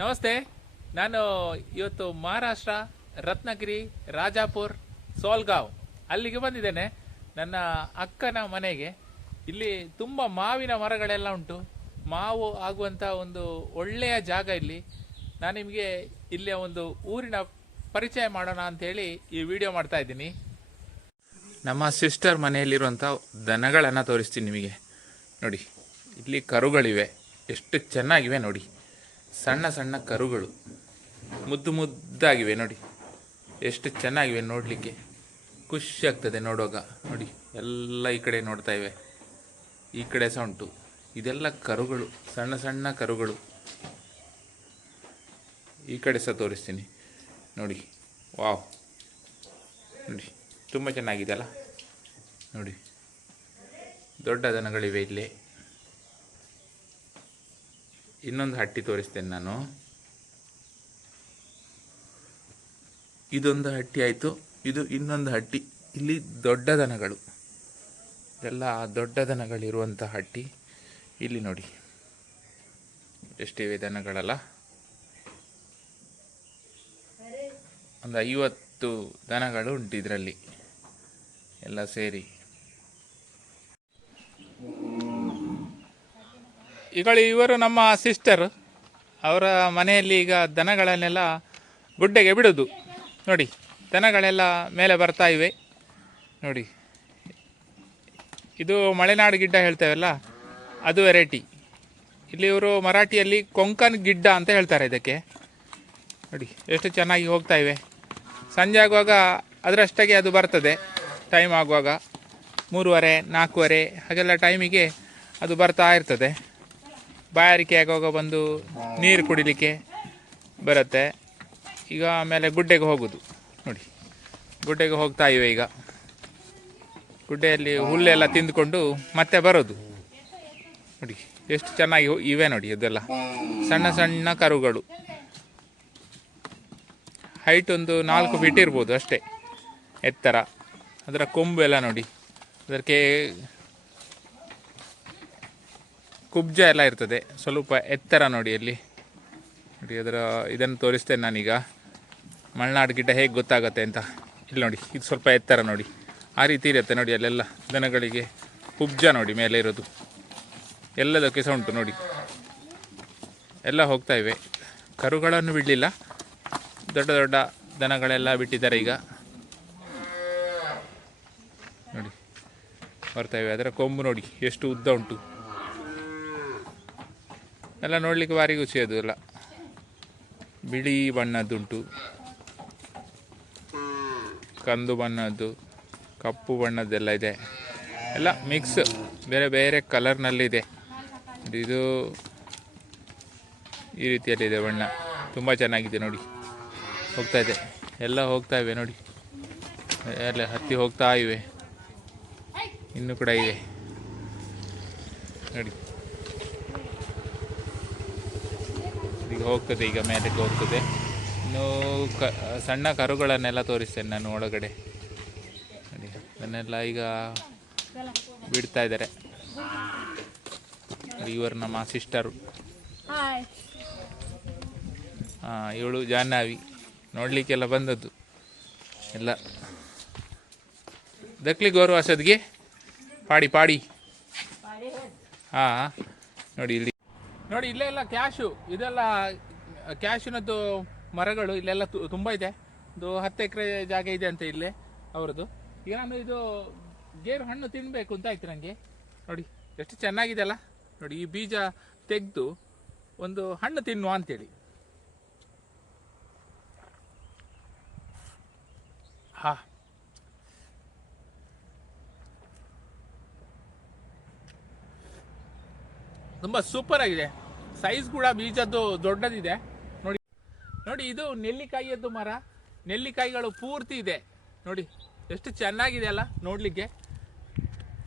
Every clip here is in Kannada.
ನಮಸ್ತೆ, ನಾನು ಇವತ್ತು ಮಹಾರಾಷ್ಟ್ರ, ರತ್ನಗಿರಿ, ರಾಜಾಪುರ್, ಸೋಲ್ಗಾವ್ ಅಲ್ಲಿಗೆ ಬಂದಿದ್ದೇನೆ. ನನ್ನ ಅಕ್ಕನ ಮನೆಗೆ. ಇಲ್ಲಿ ತುಂಬ ಮಾವಿನ ಮರಗಳೆಲ್ಲ ಉಂಟು. ಮಾವು ಆಗುವಂಥ ಒಂದು ಒಳ್ಳೆಯ ಜಾಗ ಇಲ್ಲಿ. ನಾನು ನಿಮಗೆ ಇಲ್ಲಿಯ ಒಂದು ಊರಿನ ಪರಿಚಯ ಮಾಡೋಣ ಅಂತೇಳಿ ಈ ವಿಡಿಯೋ ಮಾಡ್ತಾ ಇದ್ದೀನಿ. ನಮ್ಮ ಸಿಸ್ಟರ್ ಮನೆಯಲ್ಲಿರುವಂಥ ದನಗಳನ್ನು ತೋರಿಸ್ತೀನಿ ನಿಮಗೆ. ನೋಡಿ, ಇಲ್ಲಿ ಕರುಗಳಿವೆ. ಎಷ್ಟು ಚೆನ್ನಾಗಿವೆ ನೋಡಿ. ಸಣ್ಣ ಸಣ್ಣ ಕರುಗಳು ಮುದ್ದು ಮುದ್ದಾಗಿವೆ ನೋಡಿ. ಎಷ್ಟು ಚೆನ್ನಾಗಿವೆ ನೋಡಲಿಕ್ಕೆ. ಖುಷಿ ಆಗ್ತದೆ ನೋಡುವಾಗ. ನೋಡಿ, ಎಲ್ಲ ಈ ಕಡೆ ನೋಡ್ತಾ ಇವೆ. ಈ ಕಡೆ ಸಹ ಉಂಟು. ಇದೆಲ್ಲ ಕರುಗಳು, ಸಣ್ಣ ಸಣ್ಣ ಕರುಗಳು. ಈ ಕಡೆ ಸಹ ತೋರಿಸ್ತೀನಿ. ನೋಡಿ, ವಾವ್. ನೋಡಿ, ತುಂಬ ಚೆನ್ನಾಗಿದೆ ಅಲ್ಲ. ನೋಡಿ, ದೊಡ್ಡ ದನಗಳಿವೆ ಇಲ್ಲಿ. ಇನ್ನೊಂದು ಹಟ್ಟಿ ತೋರಿಸ್ತೇನೆ ನಾನು. ಇದೊಂದು ಹಟ್ಟಿ ಆಯಿತು, ಇದು ಇನ್ನೊಂದು ಹಟ್ಟಿ. ಇಲ್ಲಿ ದೊಡ್ಡ ದನಗಳು. ಇದೆಲ್ಲ ದೊಡ್ಡ ದನಗಳಿರುವಂಥ ಹಟ್ಟಿ. ಇಲ್ಲಿ ನೋಡಿ. ಎಷ್ಟಿವೆ ದನಗಳಲ್ಲ? ಒಂದು ಐವತ್ತು ದನಗಳು ಉಂಟು ಇದರಲ್ಲಿ. ಎಲ್ಲ ಸೇರಿ. ಈಗ ಇವರು ನಮ್ಮ ಸಿಸ್ಟರ್ ಅವರ ಮನೆಯಲ್ಲಿ ಈಗ ದನಗಳನ್ನೆಲ್ಲ ಗುಡ್ಡೆಗೆ ಬಿಡೋದು. ನೋಡಿ, ದನಗಳೆಲ್ಲ ಮೇಲೆ ಬರ್ತಾ ಇವೆ. ನೋಡಿ, ಇದು ಮಲೆನಾಡು ಗಿಡ್ಡ ಹೇಳ್ತೇವಲ್ಲ, ಅದು ವೆರೈಟಿ. ಇಲ್ಲಿ ಇವರು ಮರಾಠಿಯಲ್ಲಿ ಕೊಂಕನ್ ಗಿಡ್ಡ ಅಂತ ಹೇಳ್ತಾರೆ ಇದಕ್ಕೆ. ನೋಡಿ, ಎಷ್ಟು ಚೆನ್ನಾಗಿ ಹೋಗ್ತಾ ಇವೆ. ಸಂಜೆ ಆಗುವಾಗ ಅದರಷ್ಟಾಗಿ ಅದು ಬರ್ತದೆ. ಟೈಮ್ ಆಗುವಾಗ ಮೂರುವರೆ, ನಾಲ್ಕೂವರೆ, ಹಾಗೆಲ್ಲ ಟೈಮಿಗೆ ಅದು ಬರ್ತಾ ಇರ್ತದೆ. ಬಾಯಾರಿಕೆ ಆಗುವಾಗ ಬಂದು ನೀರು ಕುಡಿಲಿಕ್ಕೆ ಬರುತ್ತೆ. ಈಗ ಆಮೇಲೆ ಗುಡ್ಡೆಗೆ ಹೋಗೋದು. ನೋಡಿ, ಗುಡ್ಡೆಗೆ ಹೋಗ್ತಾ ಇವೆ ಈಗ. ಗುಡ್ಡೆಯಲ್ಲಿ ಹುಲ್ಲೆಲ್ಲ ತಿಂದುಕೊಂಡು ಮತ್ತೆ ಬರೋದು. ನೋಡಿ, ಎಷ್ಟು ಚೆನ್ನಾಗಿ ಇವೆ ನೋಡಿ ಇದೆಲ್ಲ ಸಣ್ಣ ಸಣ್ಣ ಕರುಗಳು. ಹೈಟ್ ಒಂದು ನಾಲ್ಕು ಫೀಟ್ ಇರ್ಬೋದು ಅಷ್ಟೇ. ಎತ್ತರ. ಅದರ ಕೊಂಬು ಎಲ್ಲ ನೋಡಿ. ಅದಕ್ಕೆ ಕುಬ್ಜ ಎಲ್ಲ ಇರ್ತದೆ. ಸ್ವಲ್ಪ ಎತ್ತರ ನೋಡಿ ಅಲ್ಲಿ. ನೋಡಿ, ಅದರ ಇದನ್ನು ತೋರಿಸ್ತೇನೆ ನಾನೀಗ. ಮಲೆನಾಡು ಗಿಡ ಹೇಗೆ ಗೊತ್ತಾಗತ್ತೆ ಅಂತ. ಇಲ್ಲಿ ನೋಡಿ, ಇದು ಸ್ವಲ್ಪ ಎತ್ತರ ನೋಡಿ. ಆ ರೀತಿ ಇರುತ್ತೆ ನೋಡಿ ಅಲ್ಲೆಲ್ಲ ದನಗಳಿಗೆ ಕುಬ್ಜ ನೋಡಿ ಮೇಲೆ ಇರೋದು. ಎಲ್ಲದಕ್ಕೆ ಸಹ ಉಂಟು ನೋಡಿ. ಎಲ್ಲ ಹೋಗ್ತಾ ಇವೆ. ಕರುಗಳನ್ನು ಬಿಡಲಿಲ್ಲ. ದೊಡ್ಡ ದೊಡ್ಡ ದನಗಳೆಲ್ಲ ಬಿಟ್ಟಿದ್ದಾರೆ ಈಗ. ನೋಡಿ, ಬರ್ತಾ ಇವೆ. ಅದರ ಕೊಂಬು ನೋಡಿ, ಎಷ್ಟು ಉದ್ದ ಉಂಟು. ಎಲ್ಲ ನೋಡಲಿಕ್ಕೆ ಭಾರಿ ಖುಷಿ ಅದು ಎಲ್ಲ. ಬಿಳಿ ಬಣ್ಣದ್ದುಂಟು. ಕಂದು ಬಣ್ಣದ್ದು, ಕಪ್ಪು ಬಣ್ಣದ್ದೆಲ್ಲ ಇದೆ. ಎಲ್ಲ ಮಿಕ್ಸ್ ಬೇರೆ ಬೇರೆ ಕಲರ್ನಲ್ಲಿದೆ. ಇದು ಈ ರೀತಿಯಲ್ಲಿದೆ ಬಣ್ಣ. ತುಂಬ ಚೆನ್ನಾಗಿದೆ ನೋಡಿ. ಹೋಗ್ತಾ ಇದೆ. ಎಲ್ಲ ಹೋಗ್ತಾ ಇವೆ ನೋಡಿ. ಎಲ್ಲ ಹತ್ತಿ ಹೋಗ್ತಾ ಇವೆ. ಇನ್ನೂ ಕೂಡ ಇವೆ ನೋಡಿ. ಹೋಗ್ತದೆ ಈಗ ಮೇಲಕ್ಕೆ ಹೋಗ್ತದೆ. ಇನ್ನು ಕ ಸಣ್ಣ ಕರುಗಳನ್ನೆಲ್ಲ ತೋರಿಸ್ತೇನೆ ನಾನು ಒಳಗಡೆ. ನೋಡಿ ಅದನ್ನೆಲ್ಲ ಈಗ ಬಿಡ್ತಾ ಇದ್ದಾರೆ. ಇವರು ನಮ್ಮ ಸಿಸ್ಟರು. ಹಾಂ ಇವಳು ಜಾಹ್ನವಿ. ನೋಡಲಿಕ್ಕೆಲ್ಲ ಬಂದದ್ದು. ಎಲ್ಲ. ದಕ್ಲಿ ಗೌರವ ಸದ್ಗೆ ಪಾಡಿ. ಪಾಡಿ. ಹಾಂ ನೋಡಿ ಇಲ್ಲಿ ನೋಡಿ ಇಲ್ಲೆಲ್ಲ ಕ್ಯಾಶು, ಇದೆಲ್ಲ, ಕ್ಯಾಶಿನದ್ದು ಮರಗಳು ಇಲ್ಲೆಲ್ಲ ತುಂಬ ಇದೆ. ಒಂದು ಹತ್ತು ಎಕರೆ ಜಾಗ ಇದೆ ಅಂತ ಇಲ್ಲೇ ಅವರದ್ದು. ಈಗ ನಾನು ಇದು ಗೇರು ಹಣ್ಣು ತಿನ್ನಬೇಕು ಅಂತ ಆಯ್ತು ನನಗೆ ನೋಡಿ, ಎಷ್ಟು ಚೆನ್ನಾಗಿದೆ ಅಲ್ಲ. ನೋಡಿ, ಈ ಬೀಜ ತೆಗೆದು ಒಂದು ಹಣ್ಣು ತಿನ್ನುವ ಅಂತೇಳಿ. ಹಾ. ತುಂಬ ಸೂಪರ್ ಆಗಿದೆ. ಸೈಜ್ ಕೂಡ ಬೀಜದ್ದು ದೊಡ್ಡದಿದೆ. ನೋಡಿ ನೋಡಿ ಇದು ನೆಲ್ಲಿಕಾಯಿಯದ್ದು ಮರ. ನೆಲ್ಲಿಕಾಯಿಗಳು ಪೂರ್ತಿ ಇದೆ. ನೋಡಿ, ಎಷ್ಟು ಚೆನ್ನಾಗಿದೆ ಅಲ್ಲ ನೋಡಲಿಕ್ಕೆ.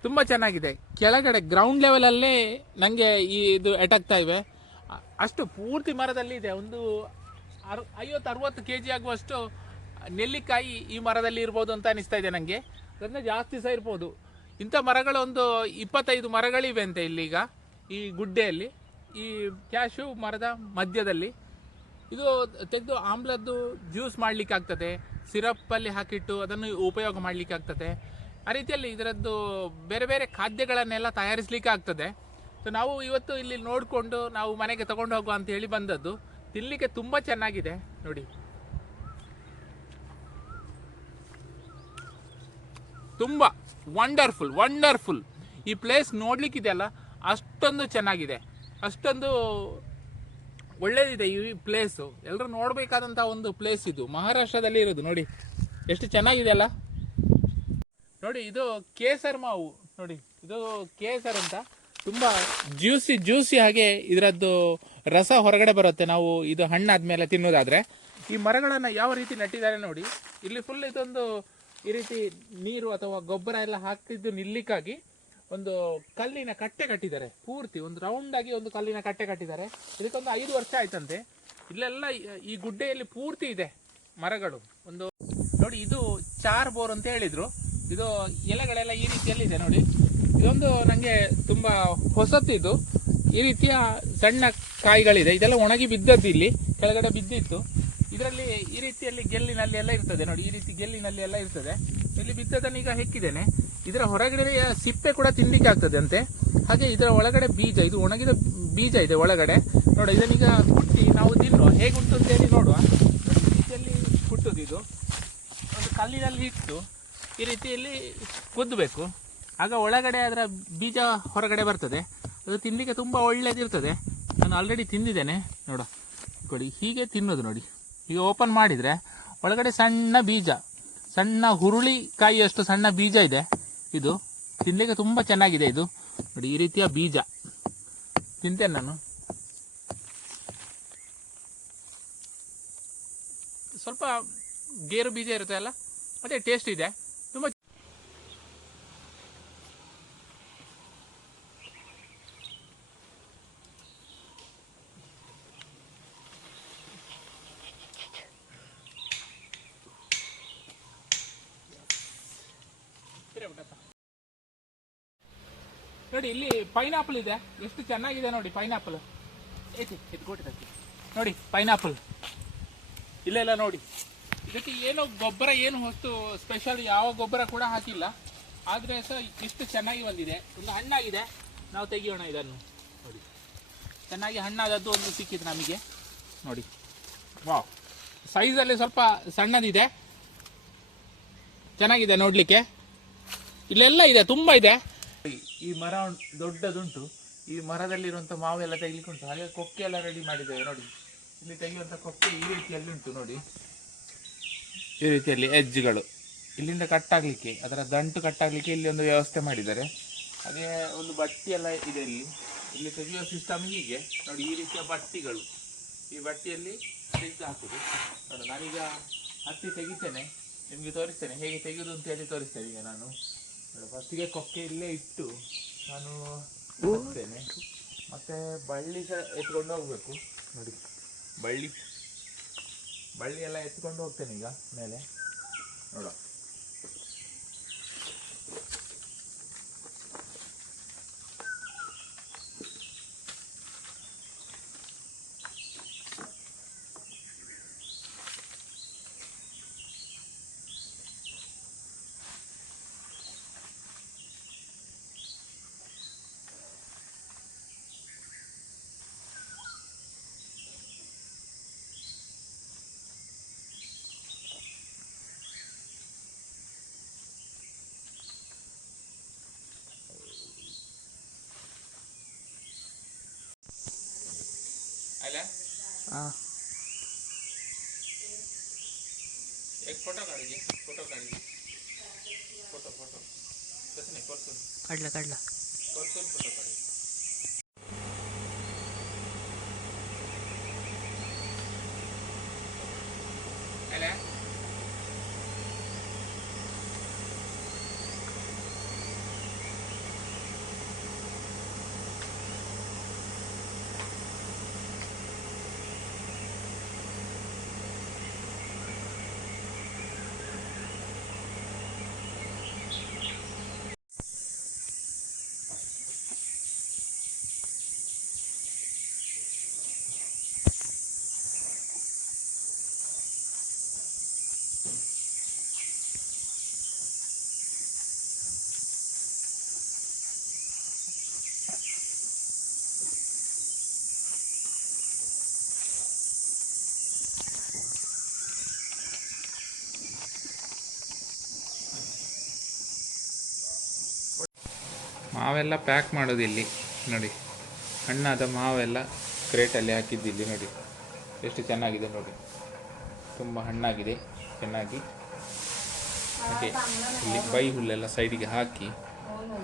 ತುಂಬ ಚೆನ್ನಾಗಿದೆ. ಕೆಳಗಡೆ ಗ್ರೌಂಡ್ ಲೆವೆಲಲ್ಲೇ ನನಗೆ ಈ ಇದು ಎಟಕ್ತಾ ಇವೆ. ಅಷ್ಟು ಪೂರ್ತಿ ಮರದಲ್ಲಿ ಇದೆ. ಒಂದು ಅರ್ ಐವತ್ತು, ಅರವತ್ತು ಕೆ ಜಿ ಆಗುವಷ್ಟು ನೆಲ್ಲಿಕಾಯಿ ಈ ಮರದಲ್ಲಿ ಇರ್ಬೋದು ಅಂತ ಅನಿಸ್ತಾ ಇದೆ ನನಗೆ ಅದರಿಂದ ಜಾಸ್ತಿ ಸಹ ಇರ್ಬೋದು. ಇಂಥ ಮರಗಳು ಒಂದು ಇಪ್ಪತ್ತೈದು ಮರಗಳಿವೆ ಅಂತೆ ಇಲ್ಲೀಗ. ಈ ಗುಡ್ಡೆಯಲ್ಲಿ, ಈ ಕ್ಯಾಶು ಮರದ ಮಧ್ಯದಲ್ಲಿ ಇದು ತೆಗೆದು ಆಮ್ಲದ್ದು ಜ್ಯೂಸ್ ಮಾಡಲಿಕ್ಕೆ ಆಗ್ತದೆ ಸಿರಪ್ಪಲ್ಲಿ ಹಾಕಿಟ್ಟು ಅದನ್ನು ಉಪಯೋಗ ಮಾಡಲಿಕ್ಕೆ ಆಗ್ತದೆ ಆ ರೀತಿಯಲ್ಲಿ ಇದರದ್ದು ಬೇರೆ ಬೇರೆ ಖಾದ್ಯಗಳನ್ನೆಲ್ಲ ತಯಾರಿಸಲಿಕ್ಕೆ ಆಗ್ತದೆ ಸೊ ನಾವು ಇವತ್ತು ಇಲ್ಲಿ ನೋಡಿಕೊಂಡು ನಾವು ಮನೆಗೆ ತಗೊಂಡು ಹೋಗುವ ಅಂತ ಹೇಳಿ ಬಂದದ್ದು. ತಿನ್ನಲಿಕ್ಕೆ ತುಂಬ ಚೆನ್ನಾಗಿದೆ, ನೋಡಿ. ತುಂಬ ವಂಡರ್ಫುಲ್ ವಂಡರ್ಫುಲ್ ಈ ಪ್ಲೇಸ್ ನೋಡ್ಲಿಕ್ಕಿದೆಯಲ್ಲ ಅಷ್ಟೊಂದು ಚೆನ್ನಾಗಿದೆ. ಅಷ್ಟೊಂದು ಒಳ್ಳೇದಿದೆ ಈ ಪ್ಲೇಸು ಎಲ್ಲರೂ ನೋಡಬೇಕಾದಂಥ ಒಂದು ಪ್ಲೇಸ್ ಇದು. ಮಹಾರಾಷ್ಟ್ರದಲ್ಲಿ ಇರೋದು ನೋಡಿ. ಎಷ್ಟು ಚೆನ್ನಾಗಿದೆ ಅಲ್ಲ? ನೋಡಿ, ಇದು ಕೇಸರ್ ಮಾವು. ನೋಡಿ, ಇದು ಕೇಸರ್ ಅಂತ. ತುಂಬ ಜ್ಯೂಸಿ ಜ್ಯೂಸಿ ಹಾಗೆ ಇದರದ್ದು ರಸ ಹೊರಗಡೆ ಬರುತ್ತೆ. ನಾವು ಇದು ಹಣ್ಣಾದ್ಮೇಲೆ ತಿನ್ನೋದಾದ್ರೆ. ಈ ಮರಗಳನ್ನು ಯಾವ ರೀತಿ ನೆಟ್ಟಿದ್ದಾರೆ ನೋಡಿ. ಇಲ್ಲಿ ಫುಲ್ ಇದೊಂದು ಈ ರೀತಿ ನೀರು ಅಥವಾ ಗೊಬ್ಬರ ಎಲ್ಲ ಹಾಕ್ತಿದ್ದು ನಿಲ್ಲಿಕ್ಕಾಗಿ. ಒಂದು ಕಲ್ಲಿನ ಕಟ್ಟೆ ಕಟ್ಟಿದ್ದಾರೆ. ಪೂರ್ತಿ ಒಂದು ರೌಂಡ್ ಆಗಿ ಒಂದು ಕಲ್ಲಿನ ಕಟ್ಟೆ ಕಟ್ಟಿದ್ದಾರೆ. ಇದಕ್ಕೊಂದು ಐದು ವರ್ಷ ಆಯ್ತಂತೆ. ಇಲ್ಲೆಲ್ಲ ಈ- ಗುಡ್ಡೆಯಲ್ಲಿ ಪೂರ್ತಿ ಇದೆ ಮರಗಳು. ಒಂದು ನೋಡಿ, ಇದು ಚಾರ್ ಬೋರ್ ಅಂತ ಹೇಳಿದ್ರು. ಇದು ಎಲೆಗಳೆಲ್ಲ ಈ ರೀತಿಯಲ್ಲಿ ಇದೆ ನೋಡಿ. ಇದೊಂದು ನನಗೆ ತುಂಬಾ ಹೊಸತಿದು. ಈ ರೀತಿಯ ಸಣ್ಣ ಕಾಯಿಗಳಿದೆ. ಇದೆಲ್ಲ ಒಣಗಿ ಬಿದ್ದದ್ದು ಇಲ್ಲಿ. ಕೆಳಗಡೆ ಬಿದ್ದಿತ್ತು. ಇದರಲ್ಲಿ ಈ ರೀತಿಯಲ್ಲಿ ಗೆಲ್ಲಿನಲ್ಲಿ ಎಲ್ಲ ಇರ್ತದೆ ನೋಡಿ. ಈ ರೀತಿ ಗೆಲ್ಲಿನಲ್ಲಿ ಎಲ್ಲ ಇರ್ತದೆ. ಇಲ್ಲಿ ಬಿದ್ದದನ್ನು ಈಗ ಹೆಕ್ಕಿದ್ದೇನೆ. ಇದರ ಹೊರಗಡೆ ಸಿಪ್ಪೆ ಕೂಡ ತಿನ್ಲಿಕ್ಕೆ ಆಗ್ತದೆ ಅಂತೆ ಹಾಗೆ ಇದರ ಒಳಗಡೆ ಬೀಜ, ಇದು ಒಣಗಿದ ಬೀಜ ಇದೆ ಒಳಗಡೆ. ನೋಡ, ಇದನ್ನೀಗ ಕುಟ್ಟಿ ನಾವು ತಿನ್ನುವ. ಉಂಟು ಅಂತ ಹೇಳಿ ನೋಡುವ. ರೀತಿಯಲ್ಲಿ ಕುಟ್ಟುದು ಇದು. ಒಂದು ಕಲ್ಲಿನಲ್ಲಿ ಇಟ್ಟು ಈ ರೀತಿಯಲ್ಲಿ ಕುದ್ದಬೇಕು ಆಗ ಒಳಗಡೆ ಅದರ ಬೀಜ ಹೊರಗಡೆ ಬರ್ತದೆ. ಅದು ತಿನ್ನಲಿಕ್ಕೆ ತುಂಬ ಒಳ್ಳೇದಿರ್ತದೆ. ನಾನು ಆಲ್ರೆಡಿ ತಿಂದಿದ್ದೇನೆ. ನೋಡ ಕೊಡಿ ಹೀಗೆ ತಿನ್ನೋದು ನೋಡಿ. ಈಗ ಓಪನ್ ಮಾಡಿದರೆ ಒಳಗಡೆ ಸಣ್ಣ ಬೀಜ, ಸಣ್ಣ ಹುರುಳಿ ಕಾಯಿಯಷ್ಟು ಸಣ್ಣ ಬೀಜ ಇದೆ. ಇದು ತಿನ್ನಲಿಕ್ಕೆ ತುಂಬ ಚೆನ್ನಾಗಿದೆ ಇದು. ನೋಡಿ, ಈ ರೀತಿಯ ಬೀಜ. ತಿಂತೇನೆ ನಾನು. ಸ್ವಲ್ಪ ಗೇರು ಬೀಜ ಇರುತ್ತೆ ಅಲ್ಲ ಮತ್ತೆ ಟೇಸ್ಟ್ ಇದೆ ತುಂಬ ನೋಡಿ ಇಲ್ಲಿ ಪೈನಾಪಲ್ ಇದೆ. ಎಷ್ಟು ಚೆನ್ನಾಗಿದೆ ನೋಡಿ ಪೈನಾಪಲ್ ಐತಿ ಇದು ಕೊಟ್ಟಿದ್ದಕ್ಕೆ? ನೋಡಿ ಪೈನಾಪಲ್ ಇಲ್ಲೆಲ್ಲ ನೋಡಿ. ಇದಕ್ಕೆ ಏನು ಗೊಬ್ಬರ ಏನು ಹೊಸ್ತು ಸ್ಪೆಷಲ್ ಯಾವ ಗೊಬ್ಬರ ಕೂಡ ಹಾಕಿಲ್ಲ. ಆದರೆ ಸಹ ಇಷ್ಟು ಚೆನ್ನಾಗಿ ಬಂದಿದೆ. ಒಂದು ಹಣ್ಣಾಗಿದೆ ನಾವು ತೆಗಿಯೋಣ ಇದನ್ನು. ನೋಡಿ. ಚೆನ್ನಾಗಿ ಹಣ್ಣಾದದ್ದು ಒಂದು ಸಿಕ್ಕಿದೆ ನಮಗೆ. ನೋಡಿ. ವಾವ್. ಸೈಜಲ್ಲಿ ಸ್ವಲ್ಪ ಸಣ್ಣದಿದೆ. ಚೆನ್ನಾಗಿದೆ ನೋಡಲಿಕ್ಕೆ. ಇಲ್ಲೆಲ್ಲ ಇದೆ ತುಂಬ ಇದೆ. ಈ ಮರ ದೊಡ್ಡದುಂಟು, ಈ ಮರದಲ್ಲಿರುವಂಥ ಎಲ್ಲ ತೆಗಿಲಿಕ್ಕೆ ಉಂಟು ಹಾಗೆ ಕೊಕ್ಕೆ ಎಲ್ಲ ರೆಡಿ ಮಾಡಿದ್ದೇವೆ ನೋಡಿ. ಇಲ್ಲಿ ತೆಗೆಯುವಂಥ ಕೊಕ್ಕೆ ಈ ರೀತಿಯಲ್ಲಿ ಉಂಟು ನೋಡಿ. ಈ ರೀತಿಯಲ್ಲಿ ಎಜ್ಜುಗಳು ಇಲ್ಲಿಂದ ಕಟ್ಟಾಗಲಿಕ್ಕೆ ಅದರ ದಂಟು ಕಟ್ಟಾಗಲಿಕ್ಕೆ ಇಲ್ಲಿ ಒಂದು ವ್ಯವಸ್ಥೆ ಮಾಡಿದ್ದಾರೆ. ಅದೇ ಒಂದು ಬಟ್ಟಿ ಎಲ್ಲ ಇದೆ ಇಲ್ಲಿ. ಇಲ್ಲಿ ತೆಗೆಯುವ ಸಿಸ್ಟಮ್ ಹೀಗೆ. ನೋಡಿ, ಈ ರೀತಿಯ ಬಟ್ಟಿಗಳು. ಈ ಬಟ್ಟಿಯಲ್ಲಿ ತೆಗೆದು ಹಾಕುದು. ನೋಡಿ, ನಾನೀಗ ಹತ್ತಿ ತೆಗಿತೇನೆ. ನಿಮಗೆ ತೋರಿಸ್ತೇನೆ. ಹೇಗೆ ತೆಗೆಯುವುದು ಅಂತ ಹೇಳಿ ತೋರಿಸ್ತೇನೆ ಈಗ ನಾನು. ಫಸ್ಟಿಗೆ ಕೊಕ್ಕೆ ಇಲ್ಲೇ ಇಟ್ಟು ನಾನು ಹೋಗ್ತೇನೆ ಮತ್ತೆ ಬಳ್ಳಿ ಸಹ ಎತ್ಕೊಂಡು ಹೋಗ್ಬೇಕು. ನೋಡಿ. ಬಳ್ಳಿ. ಬಳ್ಳಿ ಎಲ್ಲ ಎತ್ಕೊಂಡು ಹೋಗ್ತೇನೆ ಈಗ ಮೇಲೆ. ನೋಡ हाँ एक फोटो काढिए फोटो काढिए फोटो फोटो तसं नाही परतून काढला काढला. परतून फोटो काढिए ಮಾವೆಲ್ಲ ಪ್ಯಾಕ್ ಮಾಡೋದು ಇಲ್ಲಿ, ನೋಡಿ. ಹಣ್ಣಾದ ಮಾವೆಲ್ಲ ಕ್ರೇಟಲ್ಲಿ ಹಾಕಿದ್ದು ಇಲ್ಲಿ, ನೋಡಿ. ಎಷ್ಟು ಚೆನ್ನಾಗಿದೆ ನೋಡಿ. ತುಂಬ ಹಣ್ಣಾಗಿದೆ, ಚೆನ್ನಾಗಿ. ಹಾಗೆ ಇಲ್ಲಿ ಬೈ ಹುಲ್ಲೆಲ್ಲ ಸೈಡಿಗೆ ಹಾಕಿ,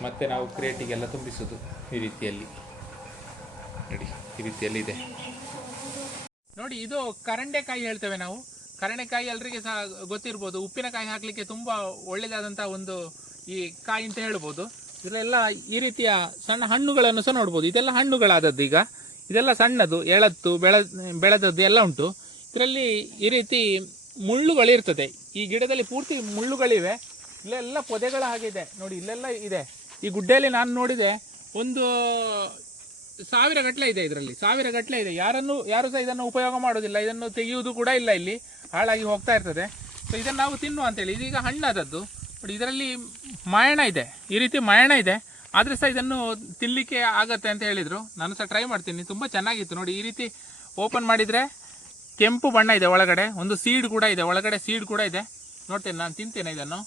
ಮತ್ತೆ ನಾವು ಕ್ರೇಟಿಗೆಲ್ಲ ತುಂಬಿಸೋದು ಈ ರೀತಿಯಲ್ಲಿ. ನೋಡಿ, ಈ ರೀತಿಯಲ್ಲಿ ಇದೆ. ನೋಡಿ, ಇದು ಕರಂಡೆಕಾಯಿ ಹೇಳ್ತೇವೆ ನಾವು. ಕರಂಡೆಕಾಯಿ ಎಲ್ರಿಗೆ ಸಹ ಗೊತ್ತಿರ್ಬೋದು. ಉಪ್ಪಿನಕಾಯಿ ಹಾಕಲಿಕ್ಕೆ ತುಂಬ ಒಳ್ಳೆಯದಾದಂಥ ಒಂದು ಈ ಕಾಯಿ ಅಂತ ಹೇಳ್ಬೋದು. ಇದರೆಲ್ಲ ಈ ರೀತಿಯ ಸಣ್ಣ ಹಣ್ಣುಗಳನ್ನು ಸಹ ನೋಡ್ಬೋದು. ಇದೆಲ್ಲ ಹಣ್ಣುಗಳಾದದ್ದು ಈಗ. ಇದೆಲ್ಲ ಸಣ್ಣದು ಎಳತ್ತು ಬೆಳ, ಬೆಳೆದದ್ದು ಎಲ್ಲ ಉಂಟು. ಇದರಲ್ಲಿ ಈ ರೀತಿ ಮುಳ್ಳುಗಳಿರ್ತದೆ ಈ ಗಿಡದಲ್ಲಿ ಪೂರ್ತಿ ಮುಳ್ಳುಗಳಿವೆ. ಇಲ್ಲೆಲ್ಲ ಪೊದೆಗಳ ಹಾಗಿದೆ ನೋಡಿ, ಇಲ್ಲೆಲ್ಲ ಇದೆ. ಈ ಗುಡ್ಡೆಯಲ್ಲಿ ನಾನು ನೋಡಿದೆ, ಒಂದು ಸಾವಿರ ಗಟ್ಟಲೆ ಇದೆ ಇದರಲ್ಲಿ. ಸಾವಿರ ಗಟ್ಟಲೆ ಇದೆ. ಯಾರನ್ನು, ಯಾರು ಸಹ ಇದನ್ನು ಉಪಯೋಗ ಮಾಡೋದಿಲ್ಲ ಇದನ್ನು ತೆಗೆಯುವುದು ಕೂಡ ಇಲ್ಲ ಇಲ್ಲಿ. ಹಾಳಾಗಿ ಹೋಗ್ತಾ ಇರ್ತದೆ. ಸೊ ಇದನ್ನು ನಾವು ತಿನ್ನುವ ಅಂತೇಳಿ. ಇದೀಗ ಹಣ್ಣಾದದ್ದು. ನೋಡಿ, ಇದರಲ್ಲಿ ಮಾಯಣ ಇದೆ. ಈ ರೀತಿ ಮಾಯಣ ಇದೆ. ಆದರೆ ಸಹ ಇದನ್ನು ತಿನ್ನಲಿಕ್ಕೆ ಆಗತ್ತೆ ಅಂತ ಹೇಳಿದರು. ನಾನು ಸಹ ಟ್ರೈ ಮಾಡ್ತೀನಿ. ತುಂಬಾ ಚೆನ್ನಾಗಿತ್ತು. ನೋಡಿ, ಈ ರೀತಿ ಓಪನ್ ಮಾಡಿದ್ರೆ ಕೆಂಪು ಬಣ್ಣ ಇದೆ ಒಳಗಡೆ. ಒಂದು ಸೀಡ್ ಕೂಡ ಇದೆ. ಒಳಗಡೆ ಸೀಡ್ ಕೂಡ ಇದೆ. ನೋಡ್ತೇನೆ, ನಾನು ತಿಂತೇನೆ ಇದನ್ನು.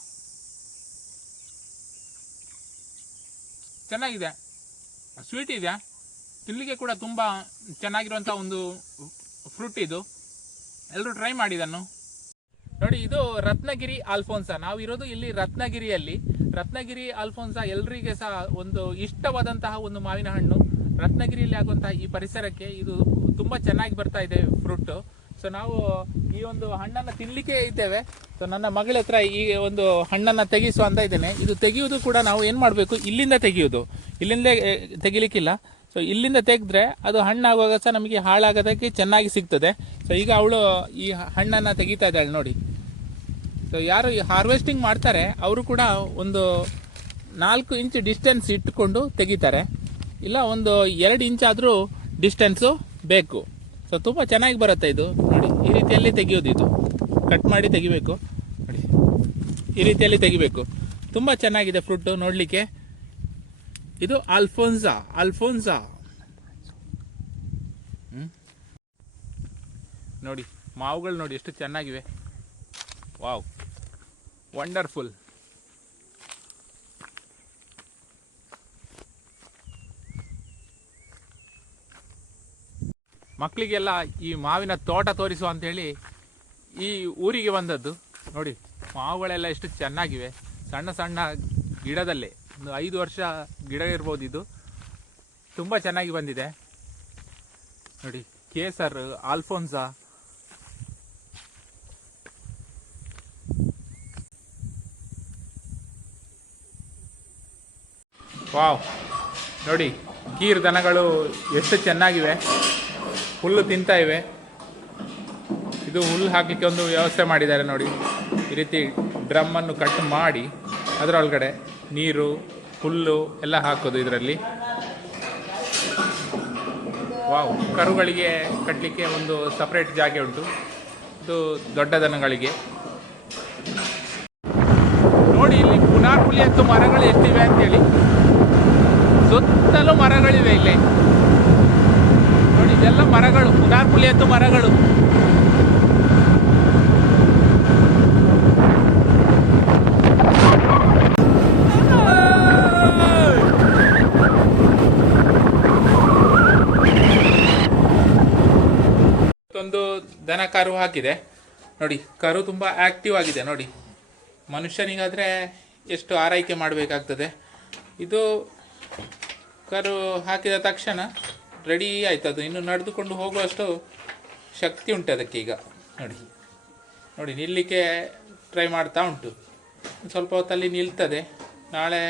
ಚೆನ್ನಾಗಿದೆ. ಸ್ವೀಟ್ ಇದೆ ತಿನ್ನಲಿಕ್ಕೆ ಕೂಡ ತುಂಬ ಚೆನ್ನಾಗಿರುವಂಥ ಒಂದು ಫ್ರೂಟ್ ಇದು. ಎಲ್ಲರೂ ಟ್ರೈ ಮಾಡಿ ಇದನ್ನು. ನೋಡಿ, ಇದು ರತ್ನಗಿರಿ ಆಲ್ಫೋನ್ಸಾ ನಾವಿರೋದು ಇಲ್ಲಿ ರತ್ನಗಿರಿಯಲ್ಲಿ. ರತ್ನಗಿರಿ ಆಲ್ಫೋನ್ಸಾ ಎಲ್ರಿಗೆ ಸಹ ಒಂದು ಇಷ್ಟವಾದಂತಹ ಒಂದು ಮಾವಿನ ಹಣ್ಣು. ರತ್ನಗಿರಿಯಲ್ಲಿ ಆಗುವಂತಹ ಈ ಪರಿಸರಕ್ಕೆ ಇದು ತುಂಬ ಚೆನ್ನಾಗಿ ಬರ್ತಾ ಇದೆ ಫ್ರೂಟ್ ಸೊ ನಾವು ಈ ಒಂದು ಹಣ್ಣನ್ನು ತಿನ್ಲಿಕ್ಕೆ ಇದ್ದೇವೆ. ಸೊ ನನ್ನ ಮಗಳ ಹತ್ರ ಈ ಒಂದು ಹಣ್ಣನ್ನು ತೆಗೆಸು ಅಂತ ಇದ್ದೇನೆ. ಇದು ತೆಗೆಯೋದು ಕೂಡ ನಾವು ಏನು ಮಾಡಬೇಕು? ಇಲ್ಲಿಂದ ತೆಗೆಯೋದು ಇಲ್ಲಿಂದ ತೆಗಿಲಿಕ್ಕಿಲ್ಲ. ಸೊ ಇಲ್ಲಿಂದ ತೆಗೆದ್ರೆ ಅದು ಹಣ್ಣಾಗುವಾಗ ಸಹ ನಮಗೆ ಹಾಳಾಗೋದಕ್ಕೆ ಚೆನ್ನಾಗಿ ಸಿಗ್ತದೆ. ಸೊ ಈಗ ಅವಳು ಈ ಹಣ್ಣನ್ನು ತೆಗಿತಾ ಇದ್ದಾಳೆ ನೋಡಿ. ಸೊ ಯಾರು ಹಾರ್ವೆಸ್ಟಿಂಗ್ ಮಾಡ್ತಾರೆ, ಅವರು ಕೂಡ ಒಂದು ನಾಲ್ಕು ಇಂಚ್ ಡಿಸ್ಟೆನ್ಸ್ ಇಟ್ಟುಕೊಂಡು ತೆಗಿತಾರೆ. ಇಲ್ಲ, ಒಂದು ಎರಡು ಇಂಚ್ ಆದರೂ ಡಿಸ್ಟೆನ್ಸು ಬೇಕು. ಸೊ ತುಂಬ ಚೆನ್ನಾಗಿ ಬರುತ್ತೆ ಇದು. ನೋಡಿ, ಈ ರೀತಿಯಲ್ಲಿ ತೆಗೆಯೋದು ಇದು. ಕಟ್ ಮಾಡಿ ತೆಗಿಬೇಕು. ನೋಡಿ, ಈ ರೀತಿಯಲ್ಲಿ ತೆಗಿಬೇಕು. ತುಂಬ ಚೆನ್ನಾಗಿದೆ ಫ್ರೂಟು ನೋಡಲಿಕ್ಕೆ. ಇದು ಅಲ್ಫೋನ್ಸಾ ಅಲ್ಫೋನ್ಸಾ ನೋಡಿ, ಮಾವುಗಳು ನೋಡಿ ಎಷ್ಟು ಚೆನ್ನಾಗಿವೆ. ವಾವ್ ವಂಡರ್ಫುಲ್ ಮಕ್ಕಳಿಗೆಲ್ಲ ಈ ಮಾವಿನ ತೋಟ ತೋರಿಸು ಅಂಥೇಳಿ ಈ ಊರಿಗೆ ಬಂದದ್ದು. ನೋಡಿ, ಮಾವುಗಳೆಲ್ಲ ಎಷ್ಟು ಚೆನ್ನಾಗಿವೆ. ಸಣ್ಣ ಸಣ್ಣ ಗಿಡದಲ್ಲಿ, ಒಂದು ಐದು ವರ್ಷ ಗಿಡ ಇರ್ಬೋದು ಇದು. ತುಂಬ ಚೆನ್ನಾಗಿ ಬಂದಿದೆ. ನೋಡಿ, ಕೇಸರ್, ಆಲ್ಫೋನ್ಸಾ. ವಾವ್. ನೋಡಿ ಗೀರ್ ದನಗಳು ಎಷ್ಟು ಚೆನ್ನಾಗಿವೆ. ಹುಲ್ಲು ತಿಂತಾ ಇವೆ. ಇದು ಹುಲ್ಲು ಹಾಕಲಿಕ್ಕೆ ಒಂದು ವ್ಯವಸ್ಥೆ ಮಾಡಿದ್ದಾರೆ ನೋಡಿ. ಈ ರೀತಿ ಡ್ರಮ್ಮನ್ನು ಕಟ್ ಮಾಡಿ ಅದರೊಳಗಡೆ ನೀರು, ಹುಲ್ಲು ಎಲ್ಲ ಹಾಕೋದು ಇದರಲ್ಲಿ. ವಾವ್, ಕರುಗಳಿಗೆ ಕಟ್ಟಲಿಕ್ಕೆ ಒಂದು ಸಪ್ರೇಟ್ ಜಾಗ ಉಂಟು. ಇದು ದೊಡ್ಡ ದನಗಳಿಗೆ. ನೋಡಿ ಇಲ್ಲಿ ಪುನಾರ್ಪುಲಿ ಹುಲಿ ಮರಗಳು ಎಷ್ಟಿವೆ ಅಂತೇಳಿ. ಸುತ್ತಲೂ ಮರಗಳಿವೆ ಇಲ್ಲಿ. ಇದೆಲ್ಲ ಮರಗಳು ಪುನಾರ್ಪುಲಿ ಎತ್ತು ಮರಗಳು. ಒಂದು ದನ ಕರು ಹಾಕಿದೆ. ನೋಡಿ, ಕರು ತುಂಬ ಆಕ್ಟಿವ್ ಆಗಿದೆ, ನೋಡಿ. ಮನುಷ್ಯನಿಗಾದರೆ ಎಷ್ಟು ಆರೈಕೆ ಮಾಡಬೇಕಾಗ್ತದೆ. ಇದು ಕರು ಹಾಕಿದ ತಕ್ಷಣ ರೆಡಿ ಆಯ್ತು, ಅದು ಇನ್ನು ನಡೆದುಕೊಂಡು ಹೋಗುವಷ್ಟು ಶಕ್ತಿ ಉಂಟು ಅದಕ್ಕೆ ಈಗ. ನೋಡಿ ನೋಡಿ, ನಿಲ್ಲಿಕ್ಕೆ ಟ್ರೈ ಮಾಡ್ತಾ ಉಂಟು. ಸ್ವಲ್ಪ ಹೊತ್ತಲ್ಲಿ ನಿಲ್ತದೆ. ನಾಳೆ,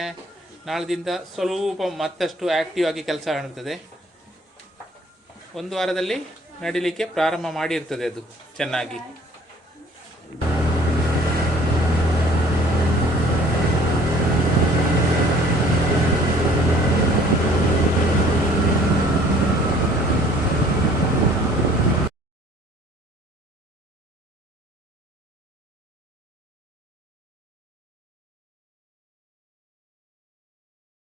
ನಾಳೆದಿಂದ ಸ್ವಲ್ಪ ಮತ್ತಷ್ಟು ಆ್ಯಕ್ಟಿವ್ ಆಗಿ ಕೆಲಸ ಮಾಡುತ್ತದೆ ಒಂದು ವಾರದಲ್ಲಿ ನಡಿಲಿಕ್ಕೆ ಪ್ರಾರಂಭ ಮಾಡಿರ್ತದೆ ಅದು ಚೆನ್ನಾಗಿ.